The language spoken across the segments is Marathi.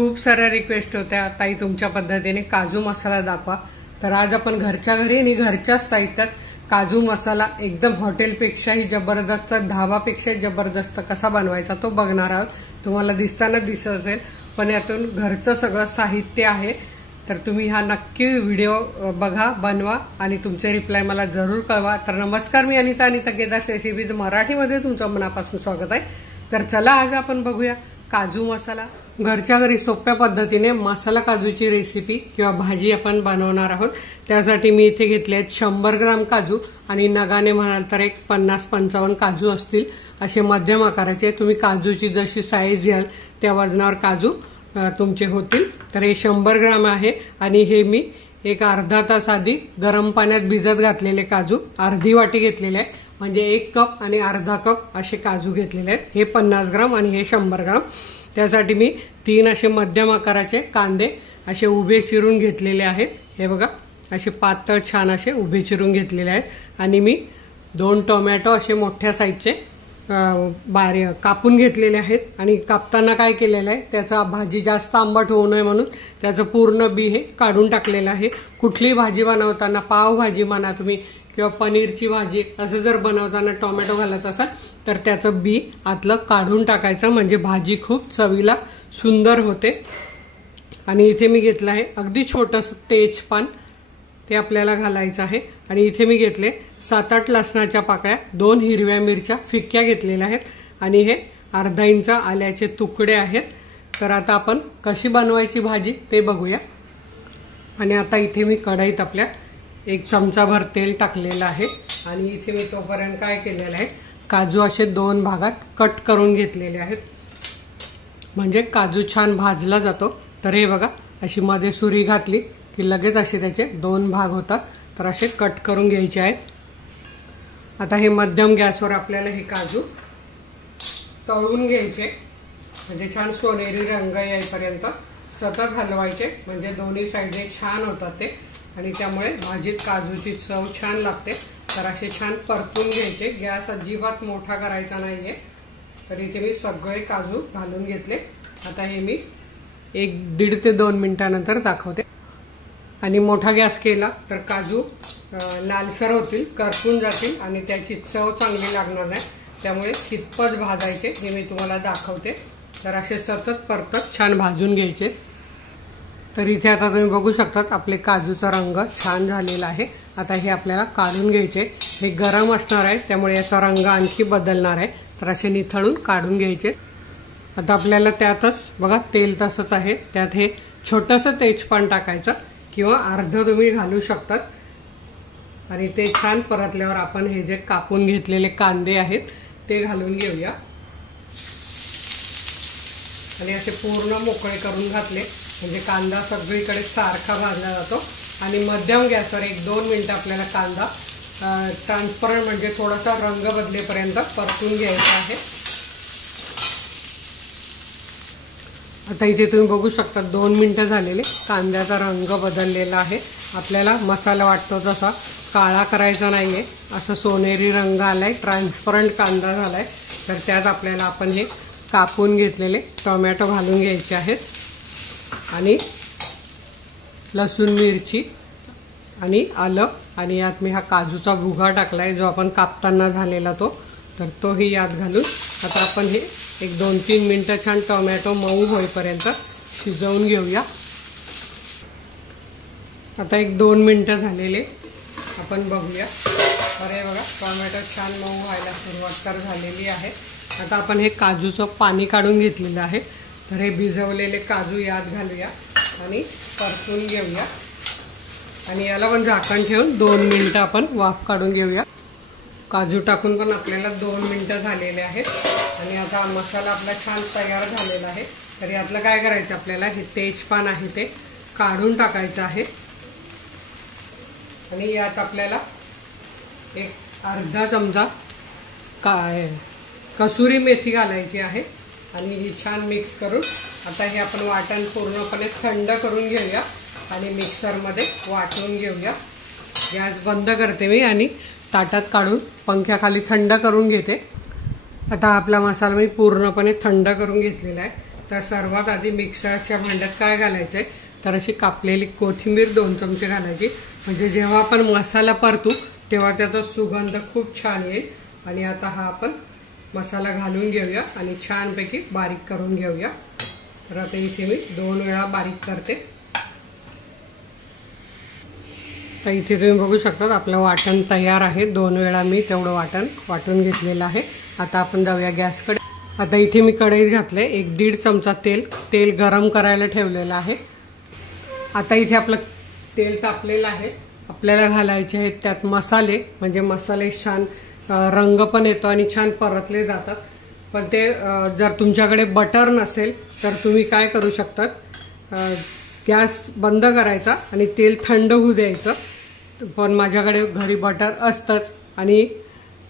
खूप साऱ्या रिक्वेस्ट होत्या, ताई तुमच्या पद्धतीने काजू मसाला दाखवा। तर आज आपण घरच्या घरी आणि घरच्याच साहित्यात काजू मसाला एकदम हॉटेलपेक्षाही जबरदस्त, धाबापेक्षा जबरदस्त कसा बनवायचा तो बघणार आहोत। तुम्हाला दिसताना दिसत असेल, पण यातून घरचं सगळं साहित्य आहे। तर तुम्ही हा नक्की व्हिडिओ बघा, बनवा आणि तुमचे रिप्लाय मला जरूर कळवा। तर नमस्कार, मी अनिता केदार रेसिपीज मराठीमध्ये तुमचं मनापासून स्वागत आहे। तर चला आज आपण बघूया काजू मसाला। घरच्या घरी सोप्या पद्धतीने मसाला काजूची रेसिपी किंवा भाजी आपण बनवणार आहोत। त्यासाठी मी इथे घेतले आहेत 100 ग्राम काजू आणि नगाने म्हणाल तर एक 50-55 काजू असतील, असे मध्यम आकाराचे। तुम्ही काजूची जशी साईज घ्याल त्या वजनावर काजू तुमचे होतील। तर हे 100 ग्राम आहे आणि हे मी एक अर्धा तास आधी गरम पाण्यात भिजत घातलेले काजू अर्धी वाटी घेतलेले आहे, म्हणजे 1 कप आणि अर्धा कप असे काजू घेतलेले आहेत। हे 50 ग्राम आणि हे 100 ग्राम। त्यासाठी मी 3 असे मध्यम आकाराचे कांदे असे उभे चिरून घेतलेले आहेत। हे बघा, असे पातळ छान असे उभे चिरून घेतलेले आहेत। आणि मी 2 टोमॅटो असे मोठ्या साईजचे कापून घेतलेले आहेत। आणि कापताना काय केलेलं आहे, त्याचा भाजी जास्त आंबट होऊ नये म्हणून त्याचं पूर्ण बी हे काढून टाकलेलं आहे। कुठली भाजी बनवताना, पाव भाजी म्हणा तुम्ही किंवा पनीरची भाजी असं जर बनवताना टोमॅटो घालत असाल तर त्याचं बी आतलं काढून टाकायचं, म्हणजे भाजी खूप चवीला सुंदर होते। आणि इथे मी घेतलं आहे अगदी छोटंसं तेजपान, ते आपल्याला घालायचं आहे। आणि इथे मी घेतले 7-8 लसणाच्या पाकळ्या, 2 हिरव्या मिरच्या फिक्क्या घेतलेल्या आहेत आणि हे अर्धा इंच आल्याचे तुकडे आहेत। तर आता आपण कशी बनवायची भाजी ते बघूया। आणि आता इथे मी कढईत आपल्या 1 चमचाभर तेल टाकलेलं आहे आणि इथे मी तोपर्यंत काय केलेलं आहे, काजू असे 2 भागात कट करून घेतलेले आहेत, म्हणजे काजू छान भाजला जातो। तर हे बघा, अशी मध्ये सुरी घातली की लगेच असे त्याचे 2 भाग होतात। तर असे कट करून घ्यायचे आहेत। आता हे मध्यम गॅसवर आपल्याला हे काजू तळून घ्यायचे, म्हणजे छान सोनेरी रंग येईपर्यंत सतत हलवायचे, म्हणजे दोन्ही साईडने छान होतात ते आणि त्यामुळे भाजीत काजूची चव छान लागते। तर असे छान परतून घ्यायचे, गॅस अजिबात मोठा करायचा नाहीये। तर इथे मी सगळे काजू घालून घेतले। आता हे मी 1-1.5 ते 2 मिनिटांनंतर दाखवते। आणि मोठा गॅस केला तर काजू लालसर होतील, करपून जातील आणि त्याची चव चांगली लागणार नाही। त्यामुळे कितपत भाजायचे हे मी तुम्हाला दाखवते। तर असे सतत परतत छान भाजून घ्यायचे। तर इथे आता तुम्ही बघू शकतात आपले काजूचा रंग छान झालेला आहे। आता हे आपल्याला काढून घ्यायचे। हे गरम असणार आहे त्यामुळे याचा रंग आणखी बदलणार आहे। तर असे निथळून काढून घ्यायचे। आता आपल्याला त्यातच बघा, तेल तसंच आहे, त्यात हे छोटंसं तेजपान टाकायचं किंवा अर्ध तुम्ही घालू शकतात। आणि ते छान परतल्यावर आपण हे जे कापून घेतलेले कांदे आहेत ते घालून घेऊया आणि असे पूर्ण मोकळे करून घातले, म्हणजे कांदा सगळीकडे सारखा भाजला जातो। आणि मध्यम गॅसवर 1-2 मिनिटं आपल्याला कांदा ट्रान्सपरंट, म्हणजे थोडासा रंग बदलेपर्यंत परतून घ्यायचा आहे। आता इथे तुम्ही बघू शकता 2 मिनिटं झालेले, कांद्याचा रंग बदललेला आहे। आपल्याला मसाला वाटतो तसा काळा करायचा नाहीये, असं सोनेरी रंग आलाय, ट्रान्सपरंट कांदा झालाय। तर त्यात आपल्याला आपण हे कापून घेतलेले टोमॅटो घालून घ्यायचे आहेत आणि लसूण, मिरची आणि आलं, आणि यात मी हा काजूचा भुगा टाकलाय जो आपण कापताना झालेला तो, तर तोही यात घालून आता आपण हे 1-2-3 मिनिटं छान टोमॅटो मऊ होईपर्यंत शिजवून घेऊया। आता 1-2 मिनिटं झालेले आपण बघूया। तर हे बघा, टोमॅटो छान मऊ व्हायला सुरुवात तर झालेली आहे। आता आपण हे काजूचं पाणी काढून घेतलेलं आहे। तर हे भिजवलेले काजू यात घालूया आणि परतून घेऊया आणि याला पण झाकण ठेवून 2 मिनिटं आपण वाफ काढून घेऊया। काजू टाकून पण आपल्याला 2 मिनिटं झालेले आहेत आणि आता मसाला आपला छान तयार झालेला आहे। तर यातलं काय करायचं, आपल्याला हे तेजपान आहे ते काढून टाकायचं आहे आणि यात आपल्याला एक अर्धा चमचा कसुरी मेथी घालायची आहे आणि ही छान मिक्स करून आता हे आपण वाटण पूर्णपणे थंड करून घेऊया आणि मिक्सरमध्ये वाटून घेऊया। गॅस बंद करते मी आणि ताटात काढून पंख्याखाली थंड करून घेते। आता आपला मसाला मी पूर्णपणे थंड करून घेतलेला आहे। तर सर्वात आधी मिक्सरच्या भांड्यात काय घालायचं आहे, तर अशी कापलेली कोथिंबीर 2 चमचे घालायची, म्हणजे जेव्हा आपण मसाला परतू तेव्हा त्याचा सुगंध खूप छान येईल। आणि आता हा आपण मसाला घालून घेऊया आणि छानपैकी बारीक करून घेऊया। तर आता इथे मी 2 वेळा बारीक करते। तर इथे तुम्ही बघू शकता आपलं वाटण तयार आहे। 2 वेळा मी तेवढं वाटण वाटून घेतलेलं आहे। आता आपण जाऊया गॅसकडे। आता इथे मी कढईत घातले 1-1.5 चमचा तेल गरम करायला ठेवलेलं आहे। आता इथे आपलं तेल तापलेलं आहे। आपल्याला घालायचे आहेत त्यात मसाले, म्हणजे मसाले छान रंग पण येतो आणि छान परतले जातात। पण ते जर तुमच्याकडे बटर नसेल तर तुम्ही काय करू शकतात, गॅस बंद करायचा आणि तेल थंड होऊ द्यायचं। पण माझ्याकडे घरी बटर असतंच आणि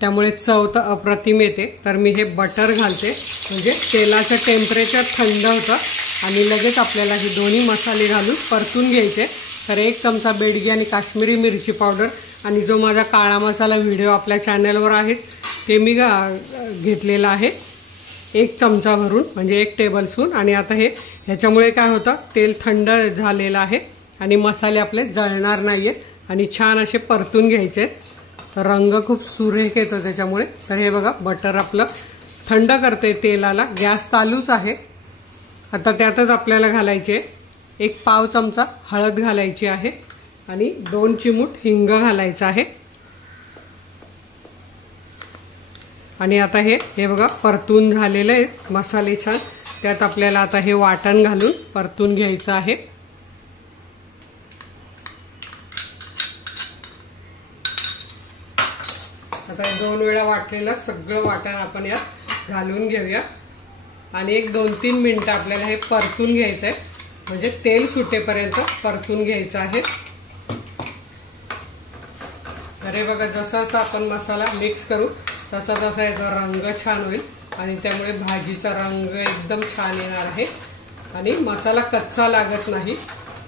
त्यामुळे चव तर अप्रतिम येते। तर मी हे बटर घालते, म्हणजे तेलाचं टेम्परेचर थंड होतं आणि लगेच आपल्याला हे दोन्ही मसाले घालून परतून घ्यायचे। तर 1 चमचा बेडगी आणि काश्मीरी मिरची पावडर आणि जो माझा काळा मसाला व्हिडिओ आपल्या चॅनलवर आहे ते मी घेतलेला आहे 1 चमचा भरून, म्हणजे 1 टेबलस्पून। आणि आता हे ह्याच्यामुळे काय होतं, तेल थंड झालेलं आहे आणि मसाले आपले जळणार नाहीयेत आणि छान असे परतून घ्यायचे। तर रंग खूप सुरेख येतो त्याच्यामुळे। तर हे बघा बटर आपलं थंड करते तेलाला, गॅस चालूच आहे। आता त्यातच आपल्याला घालायचे 1 पाव चमचा हळद घालायची आहे आणि 2 चिमूट हिंग घालायचं आहे। आणि आता हे बघा परतून झालेले आहेत मसाले छान। त्यात आपल्याला आता हे वाटण घालून परतून घ्यायचं आहे। आता 2 वेळा वाटलेलं सगळं वाटण आपण यात घालून घेऊया आणि 1-2-3 मिनिटं आपल्याला हे परतून घ्यायचं आहे, म्हणजे तेल सुटेपर्यंत परतून घ्यायचं आहे। अरे बघा जसं जसं आपण मसाला मिक्स करू तसा तसा याचा रंग छान होईल आणि त्यामुळे भाजीचा रंग एकदम छान येणार आहे आणि मसाला कच्चा लागत नाही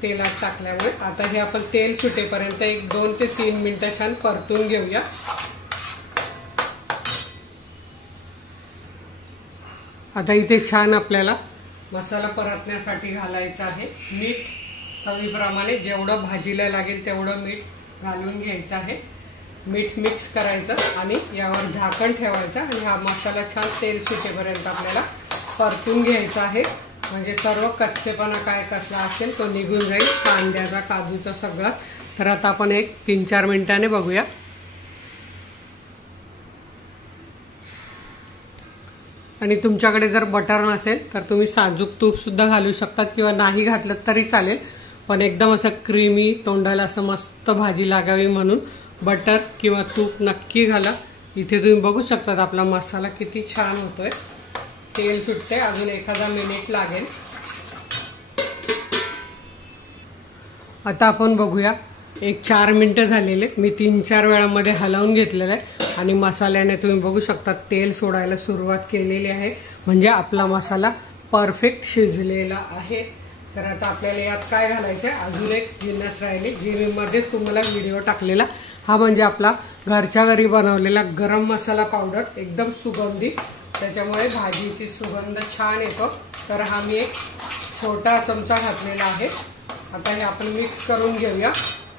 तेलात टाकल्यामुळे। आता हे आपण तेल सुटेपर्यंत 1-2 ते 3 मिनिटं छान परतून घेऊया। आता इथे छान आपल्याला मसाला परतण्यासाठी घालायचा आहे मीठ, चवीप्रमाणे जेवढं भाजीला लागेल तेवढं मीठ घालून घ्यायचं आहे। मीठ मिक्स करायचं आणि यावर झाकण ठेवायचं आणि हा मसाला छान तेल सुटेपर्यंत आपल्याला परतून घ्यायचा आहे, म्हणजे सर्व कच्चेपणा काय कसला असेल तो निघून जाईल, कांद्याचा काजूचा सगळा। तर आता आपण 3-4 मिनिटांनी बघूया। आणि तुमच्याकडे जर बटर नसेल तर तुम्ही साजूक तूप सुद्धा घालू शकतात किंवा नाही घातलं तरी चालेल, पण एकदम असं क्रीमी तोंडाला असं मस्त भाजी लागावी म्हणून बटर किंवा तूप नक्की घाला। इथे तुम्ही बघू शकतात आपला मसाला किती छान होतोय, तेल सुटते, अजून एखादा मिनिट लागेल। आता आपण बघूया 4 मिनिटं झालेले, मी 3-4 वेळामध्ये हलवून घेतलेलं आहे आणि मसाल्याने तुम्ही बघू शकता तेल सोडायला सुरुवात केलेली आहे, म्हणजे आपला मसाला परफेक्ट शिजलेला आहे। तर आता आपल्याला यात काय घालायचं आहे, अजून एक जिन्नस राहिली जी मी मध्येच तुम्हाला व्हिडिओ टाकलेला, हा म्हणजे आपला घरच्या घरी बनवलेला गरम मसाला पावडर, एकदम सुगंधित, त्याच्यामुळे भाजीची सुगंध छान येतो। तर हा मी 1 छोटा चमचा घातलेला आहे। आता हे आपण मिक्स करून घेऊया।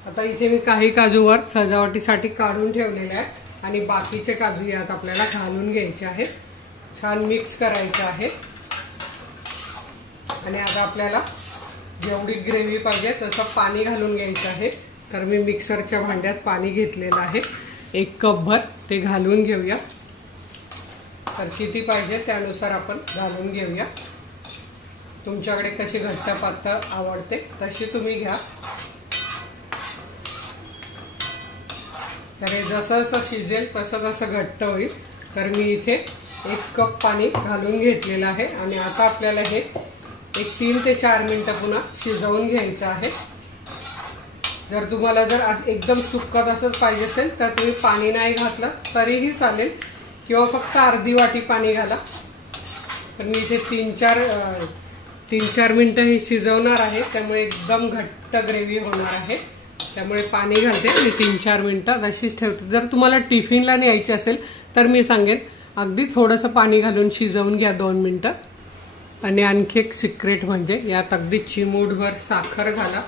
आता इथे मी काही काजूवर सजावटीसाठी काढून ठेवलेले आहेत आणि बाकीचे काजू यात आपल्याला घालून घ्यायचे आहेत, छान मिक्स करायचे आहे। आणि आता आपल्याला जेवढी ग्रेव्ही पाहिजे तसं पाणी घालून घ्यायचं आहे। तर मी मिक्सरच्या भांड्यात पाणी घेतलेलं आहे 1 कपभर, ते घालून घेऊया। तर किती पाहिजे त्यानुसार आपण घालून घेऊया, तुमच्याकडे कशी घट्ट पातळ आवडते तशी तुम्ही घ्या। तर हे जसं जसं शिजेल तसं तसं घट्ट होईल। तर मी इथे 1 कप पाणी घालून घेतलेलं आहे आणि आता आपल्याला हे 3 ते 4 मिनिटं पुन्हा शिजवून घ्यायचं आहे। जर तुम्हाला एकदम सुक्कं तसंच पाहिजे असेल तर तुम्ही पाणी नाही घातलं तरीही चालेल किंवा फक्त अर्धी वाटी पाणी घाला। तर मी इथे 3-4 मिनिटं हे शिजवणार आहे, त्यामुळे एकदम घट्ट ग्रेव्ही होणार आहे, त्यामुळे पाणी घालते आणि 3-4 मिनिटं अशीच ठेवते। जर तुम्हाला टिफिनला न्यायची असेल तर मी सांगेन अगदी थोडंसं पाणी घालून शिजवून घ्या 2 मिनिटं। आणि आणखी एक सिक्रेट म्हणजे यात अगदी चिमूटभर साखर घाला,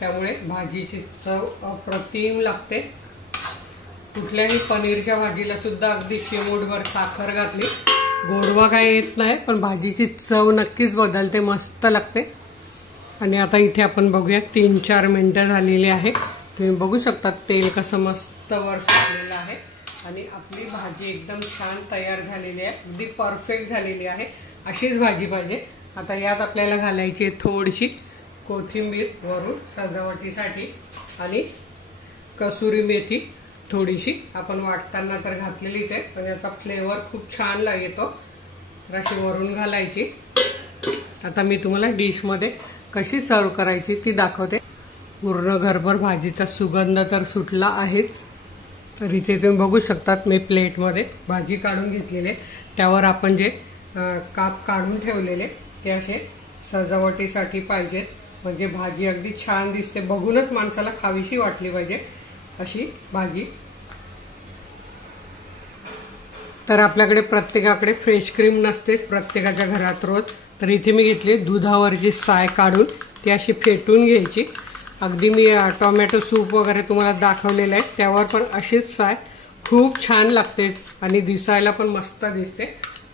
त्यामुळे भाजीची चव अप्रतिम लागते। कुठल्याही पनीरच्या भाजीला सुद्धा अगदी चिमूटभर साखर घातली, गोडवा काय येत नाही, पण भाजीची चव नक्कीच बदलते, मस्त लागते। आणि आता इथे आपण बघूया 3-4 मिनिटं झालेली आहे। तुम्ही बघू शकता तेल कसं मस्त वर सुटलेलं आहे आणि आपली भाजी एकदम छान तयार झालेली आहे, अगदी परफेक्ट झालेली आहे। अशीच भाजी पाहिजे। आता यात आपल्याला घालायची आहे थोडीशी कोथिंबीर वरून सजावटीसाठी आणि कसुरी मेथी थोडीशी आपण वाटताना तर घातलेलीच आहे, पण याचा फ्लेवर खूप छान लागतो, तर अशी वरून घालायची। आता मी तुम्हाला डिशमध्ये कशी सर्व करायची ती दाखवते। पूर्ण घरभर भाजीचा सुगंध तर सुटला आहेच। तर इथे तुम्ही बघू शकतात मी प्लेटमध्ये भाजी काढून घेतलेली आहे, त्यावर आपण जे काप काढून ठेवलेले ते असे सजावटीसाठी पाहिजेत, म्हणजे भाजी अगदी छान दिसते, बघूनच माणसाला खावीशी वाटली पाहिजे अशी भाजी। तर आपल्याकडे प्रत्येकाकडे फ्रेश क्रीम नसतेच प्रत्येकाच्या घरात रोज, तर इथे मी घेतली दुधावरची साय काढून ती अशी फेटून घ्यायची। अगदी मी टोमॅटो सूप वगैरे तुम्हाला दाखवलेलं आहे त्यावर पण अशीच साय खूप छान लागते आणि दिसायला पण मस्त दिसते।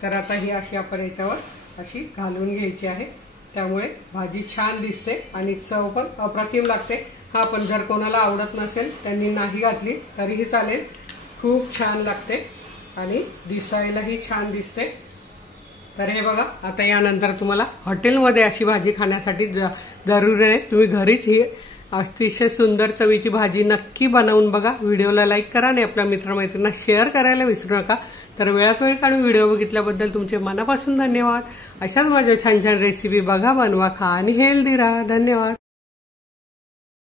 तर आता ही अशी आपण याच्यावर अशी घालून घ्यायची आहे, त्यामुळे भाजी छान दिसते आणि चव पण अप्रतिम लागते। हा पण जर कोणाला आवडत नसेल त्यांनी नाही घातली तरीही चालेल, खूप छान लागते आणि दिसायलाही छान दिसते। तर हे बघा, आता यानंतर तुम्हाला हॉटेलमध्ये अशी भाजी खाण्यासाठी जरूर आहे, तुम्ही घरीच ही अतिशय सुंदर चवीची भाजी नक्की बनवून बघा। व्हिडिओला लाईक करा आणि आपल्या मित्रमैत्रिणींना शेअर करायला विसरू नका। तर वेळात वेळ काढून व्हिडिओ बघितल्याबद्दल तुमचे मनापासून धन्यवाद। अशाच माझ्या छान छान रेसिपी बघा, बनवा, खा आणि हेल्दी राहा। धन्यवाद।